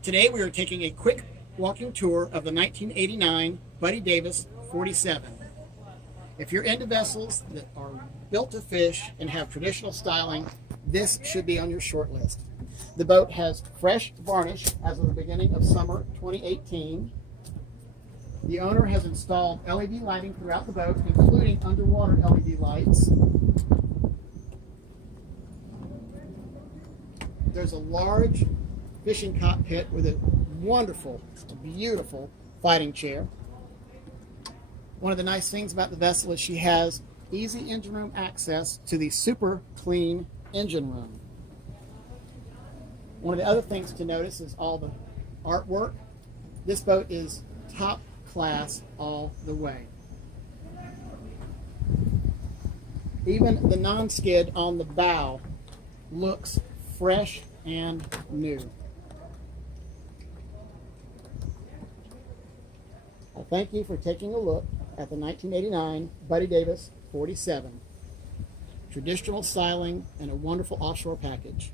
Today we are taking a quick walking tour of the 1989 Buddy Davis 47. If you're into vessels that are built to fish and have traditional styling, this should be on your short list. The boat has fresh varnish as of the beginning of summer 2018. The owner has installed LED lighting throughout the boat, including underwater LED lights. There's a large fishing cockpit with a wonderful, beautiful fighting chair. One of the nice things about the vessel is she has easy engine room access to the super clean engine room. One of the other things to notice is all the artwork. This boat is top class all the way. Even the non-skid on the bow looks fresh and new. I thank you for taking a look at the 1989 Buddy Davis 47. Traditional styling and a wonderful offshore package.